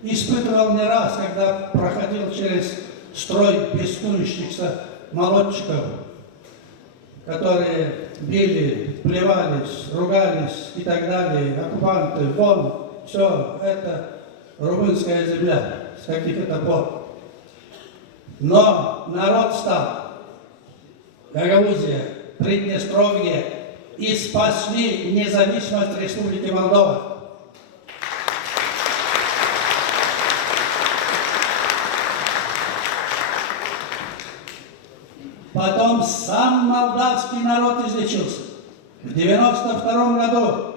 испытывал не раз, когда проходил через строй беснующихся молодчиков, которые били, плевались, ругались и так далее, оккупанты, вон, все это румынская земля, с каких это пор. Но народ стал, Гагаузия, Приднестровье, и спасли независимость Республики Молдова. Потом сам молдавский народ излечился. В 1992 году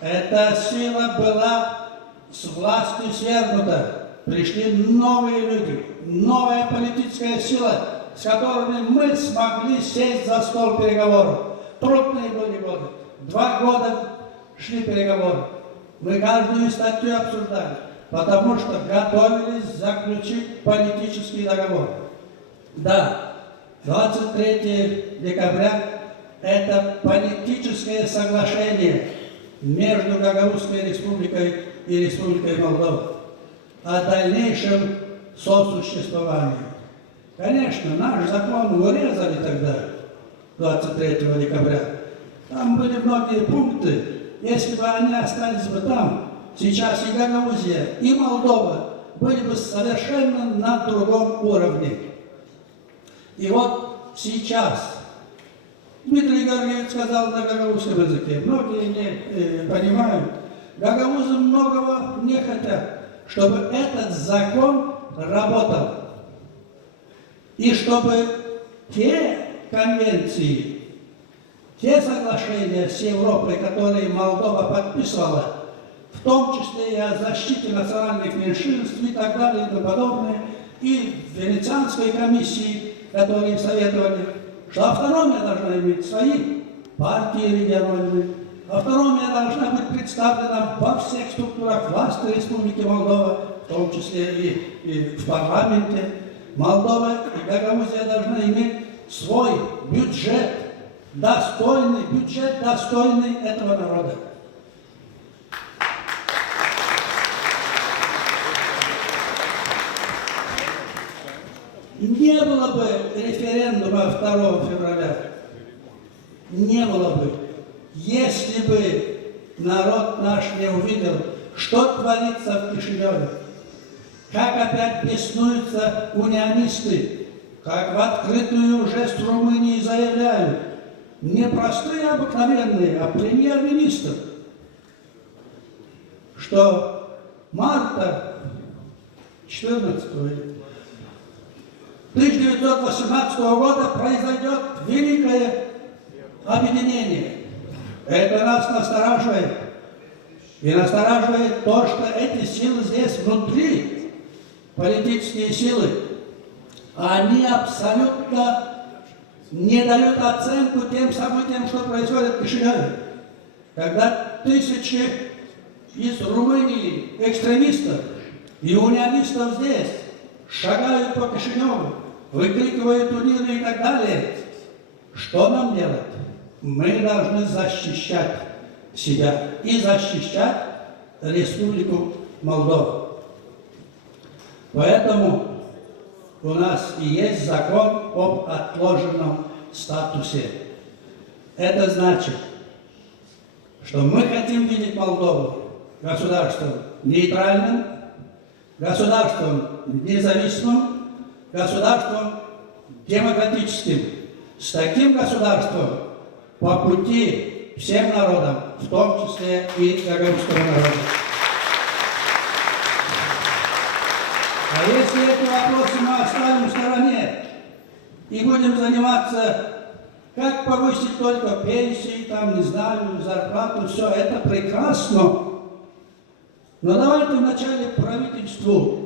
эта сила была с власти свергнута. Пришли новые люди, новая политическая сила, с которыми мы смогли сесть за стол переговоров. Трудные были годы. 2 года шли переговоры. Мы каждую статью обсуждали, потому что готовились заключить политический договор. Да, 23 декабря – это политическое соглашение между Гагаузской республикой и Республикой Молдова о дальнейшем сосуществовании. Конечно, наш закон урезали тогда, 23 декабря. Там были многие пункты. Если бы они остались бы там, сейчас и Гагаузия, и Молдова были бы совершенно на другом уровне. И вот сейчас Дмитрий Георгиевич сказал на гагаузском языке, многие не понимают, гагаузы многого не хотят, чтобы этот закон работал. И чтобы те конвенции, те соглашения с Европой, которые Молдова подписывала, в том числе и о защите национальных меньшинств и так далее и тому подобное, и в Венецианской комиссии, которые советовали, что автономия должна иметь свои партии региональные, автономия должна быть представлена во всех структурах власти Республики Молдова, в том числе и в парламенте. Молдова и Гагаузия должны иметь свой бюджет, достойный этого народа. Не было бы референдума 2 февраля, не было бы, если бы народ наш не увидел, что творится в Кишиневе, как опять беснуются унионисты, как в открытую уже с Румынии заявляют, не простые обыкновенные, а премьер-министр, что марта 14 1918 года произойдет великое объединение. Это нас настораживает. И настораживает то, что эти силы здесь внутри, политические силы, они абсолютно не дают оценку тем событиям, что происходит в Кишиневе. Когда тысячи из Румынии экстремистов и унионистов здесь шагают по Кишиневу, выкрикивают унижение и так далее, что нам делать? Мы должны защищать себя и защищать Республику Молдова. Поэтому у нас и есть закон об отложенном статусе. Это значит, что мы хотим видеть Молдову государством нейтральным, государством независимым, государством демократическим. С таким государством по пути всем народам, в том числе и гагаузскому народу. А если эти вопросы мы оставим в стороне и будем заниматься, как повысить только пенсии, там, не знаю, зарплату, все это прекрасно. Но давайте вначале правительству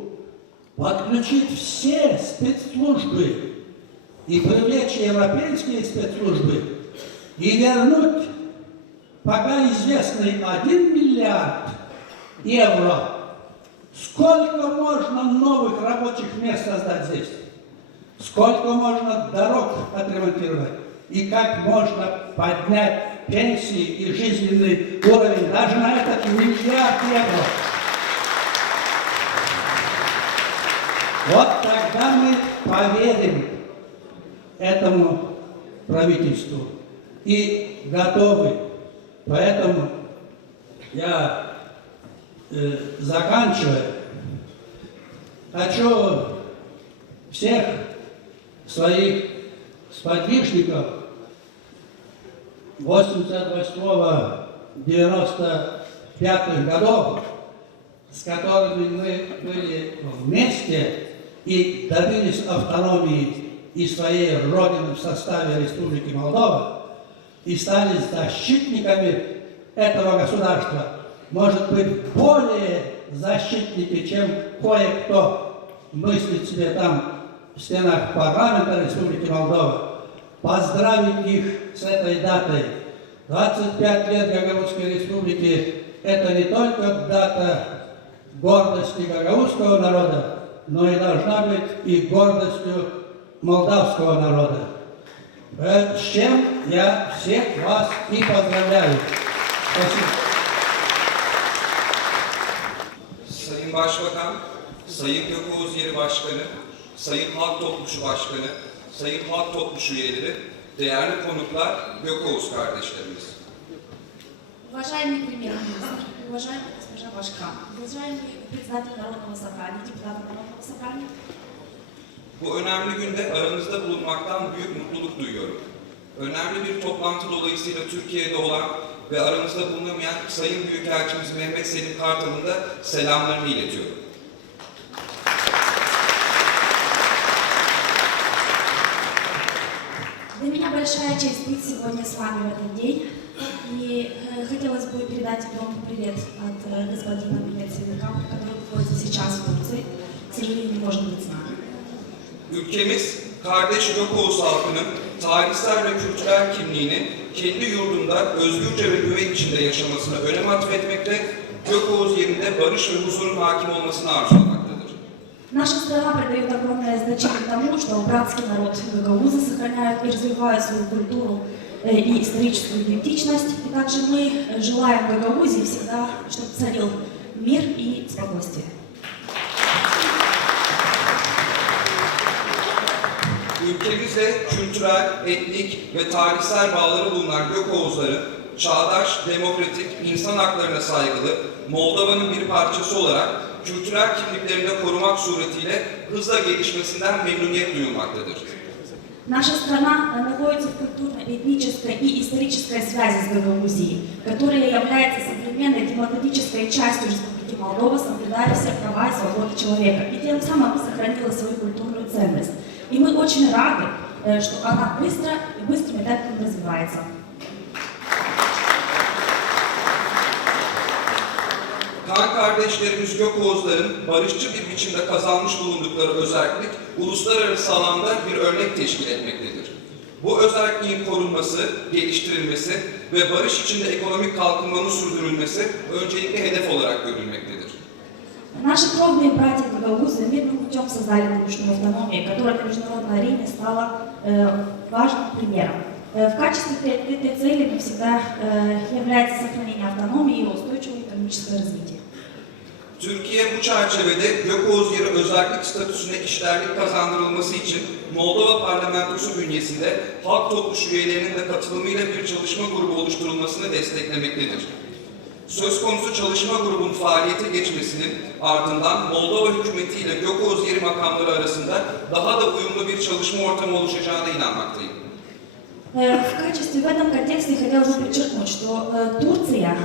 подключить все спецслужбы и привлечь европейские спецслужбы и вернуть пока известный 1 миллиард евро. Сколько можно новых рабочих мест создать здесь? Сколько можно дорог отремонтировать? И как можно поднять пенсии и жизненный уровень даже на этот 1 миллиард евро? Вот тогда мы поверим этому правительству и готовы. Поэтому я, заканчивая, хочу всех своих сподвижников 88-95 годов, с которыми мы были вместе и добились автономии и своей родины в составе Республики Молдова, и стали защитниками этого государства, может быть, более защитники, чем кое-кто мыслит себе там в стенах парламента Республики Молдова. Поздравить их с этой датой. 25 лет Гагаузской Республики – это не только дата гордости гагаузского народа, но и должна быть и гордостью молдавского народа. С чем я всех вас и поздравляю. Спасибо. Sayın Başbakan, Sayın Gökoğuz Yeri Başkanı, Sayın Halk Topluşu Başkanı, Sayın Halk Topluşu üyeleri, değerli konuklar, Gökoğuz kardeşlerimiz. Уважаемый премьер-министр, уважаемая госпожа Башкан, уважаемый председатель Народного собрания, депутаты Народного собрания, Bu önemli günde aranızda bulunmaktan büyük mutluluk duyuyorum. Önemli bir toplantı dolayısıyla Türkiye'de olan ve aranızda bulunamayan Sayın Büyükelçimiz Mehmet Selim Kartal'ın da selamlarını iletiyorum. Для меня большая честь быть сегодня с вами в этот день. И хотелось бы передать вам привет от господина Мehmet Selim Kartal, который находится сейчас в Турции. К сожалению, не может быть с нами. Ülkemiz, kardeş Gökoğuz halkının tarihsel ve kültürel kimliğini kendi yurdunda özgürce ve güven içinde yaşamasına önem atfetmekte, Gökoğuz yerinde barış ve huzurun hakim olmasını arzulamaktadır. Наша страна придает огромное значение тому, что братский народ гагаузы сохраняют и развивают свою культуру и историческую идентичность. И также мы желаем Гагаузе всегда, чтобы царил мир и спокойствие. Ülkemizle kültürel, etnik ve tarihsel bağları bulunan Gökoğuzların çağdaş, demokratik, insan haklarına saygılı, Moldova'nın bir parçası olarak kültürel kimliklerini de korumak suretiyle hızla gelişmesinden memnuniyet duyulmaktadır. Наша страна находится в культурно-этнической и исторической связи с Гагаузией, которая является современной демократической частью Республики Молдова, соблюдая все права и свободы человека, и тем самым сохранила свою культурную ценность. И мы очень рады, что она быстрыми темпами развивается. Kan kardeşlerimiz Gökoğuzların barışçı bir biçimde kazanmış bulundukları özellik, uluslararası alanda bir örnek teşkil etmektedir. Bu özelliğin korunması, geliştirilmesi ve barış içinde ekonomik kalkınmanın sürdürülmesi öncelikli hedef olarak görülmektedir. Наши кровные братья гагаузы мирным путем создали нынешнюю автономию, которая на международной арене стала важным примером. В качестве этой цели всегда является сохранение автономии и устойчивое экономическое развитие. Türkiye bu çerçevede Gökoğuz Yeri özellik statüsüne işlerlik kazandırılması için Moldova Parlamentosu bünyesinde halk topluluğu üyelerinin de katılımıyla bir çalışma grubu oluşturulmasını desteklemektedir. Söz konusu çalışma grubun faaliyete geçmesinin ardından Moldova hükümeti ile Gökoğuz Yeri makamları arasında daha da uyumlu bir çalışma ortamı oluşacağına inanmaktayım. В качестве, в этом контексте хотелось бы подчеркнуть, что Турция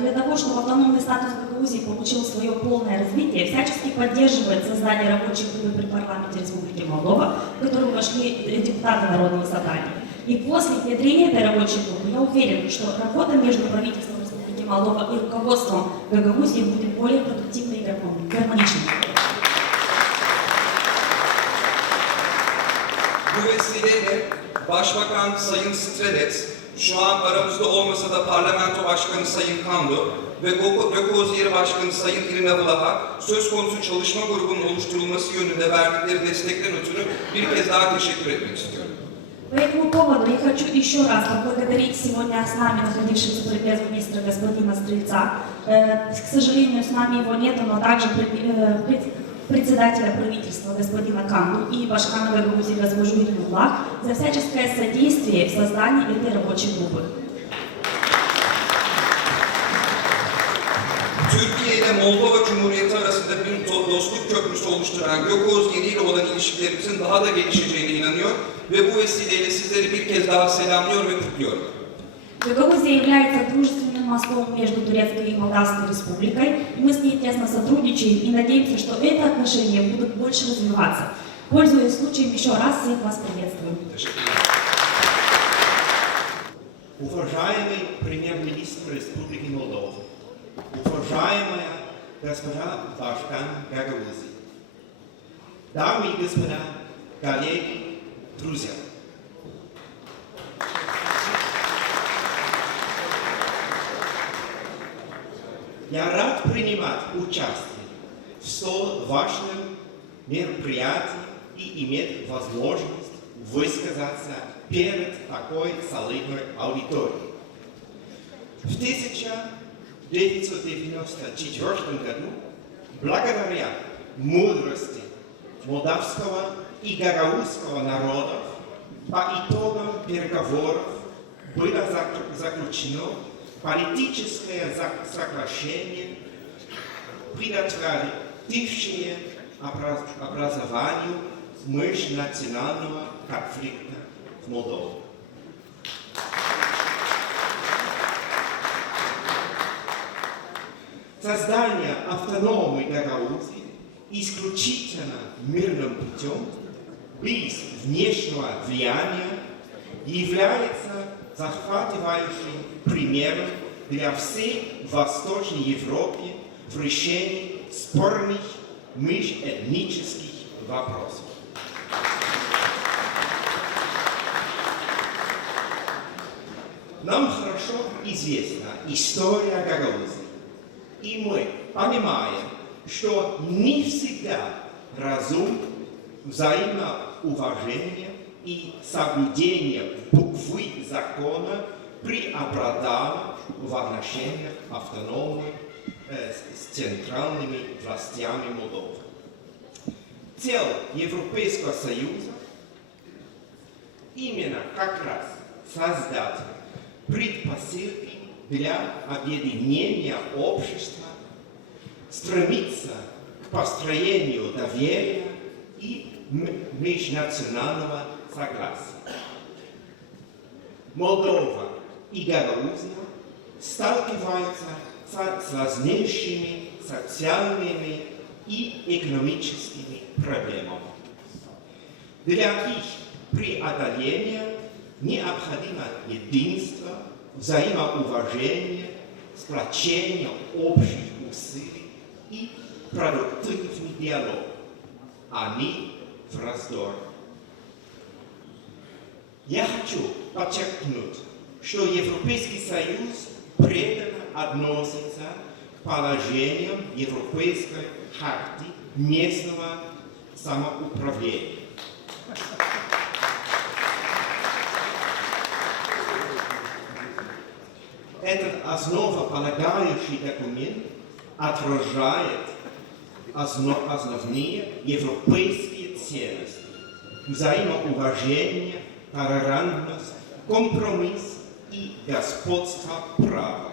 для того, чтобы автономный статус Гагаузии получил свое полное развитие, всячески поддерживает создание рабочей группы при парламенте Республики Молдова, в которую вошли депутаты Народного собрания. И после внедрения этой рабочей группы я уверен, что работа между правительством Республики Молдова и руководством Гагаузии будет более продуктивной и гармоничной. Bu vesileyle Başbakan Sayın Strelet, şu an aramızda olmasa da Parlamento Başkanı Sayın Kando ve Gökoğuz Yeri Başkanı Sayın Irina Vlaha söz konusu çalışma grubunun oluşturulması yönünde verdikleri destekten ötürü bir kez daha teşekkür etmek istiyorum. По этому поводу я хочу еще раз поблагодарить сегодня с нами находившегося премьер-министра господина Стрельца. К сожалению, с нами его нет, но также председателя правительства господина Канду и Башкана Гагаузии госпожу Ирину Влах за всяческое содействие в создании этой рабочей группы. Türkiye ile Moldova Cumhuriyeti arasında bir dostluk köprüsü oluşturan Gökoğuz Yeri ile olan ilişkilerimizin daha da gelişeceğine inanıyor ve bu vesileyle sizleri bir kez daha selamlıyor ve kutluyorum. Гагаузия является дружественным мостом между Турецкой и Молдавской республикой, и мы с ней тесно сотрудничаем и надеемся, что это отношения будут больше развиваться. Пользуясь случаем, еще раз всех вас приветствую. Уважаемый премьер-министр Республики Молдова, уважаемая госпожа Башкан Гагаузии, дамы и господа, коллеги, друзья. Я рад принимать участие в столь важном мероприятии и иметь возможность высказаться перед такой солидной аудиторией. В 1994 году, благодаря мудрости молдавского и гагаузского народов, по итогам переговоров было заключено политическое соглашение, предотвратившее образованию межнационального конфликта в Молдове. Создание автономной Гагаузии исключительно мирным путем, без внешнего влияния, является захватывающим примером для всей Восточной Европы в решении спорных межэтнических вопросов. Нам хорошо известна история Гагаузии, и мы понимаем, что не всегда разум, взаимоуважение и соблюдение буквы закона преобладало в отношениях автономной с центральными властями Молдовы. Цель Европейского Союза именно как раз создать предпосылки для объединения общества, стремиться к построению доверия и межнационального согласия. Молдова и Гагаузия сталкиваются с сложнейшими социальными и экономическими проблемами. Для их преодоления необходимо единство, взаимоуважение, сплочение общих усилий и продуктивный диалог, а не в раздор. Я хочу подчеркнуть, что Европейский Союз преданно относится к положениям Европейской хартии местного самоуправления. Этот основополагающий документ отражает основные европейские ценности: взаимоуважение, толерантность, компромисс и господство права.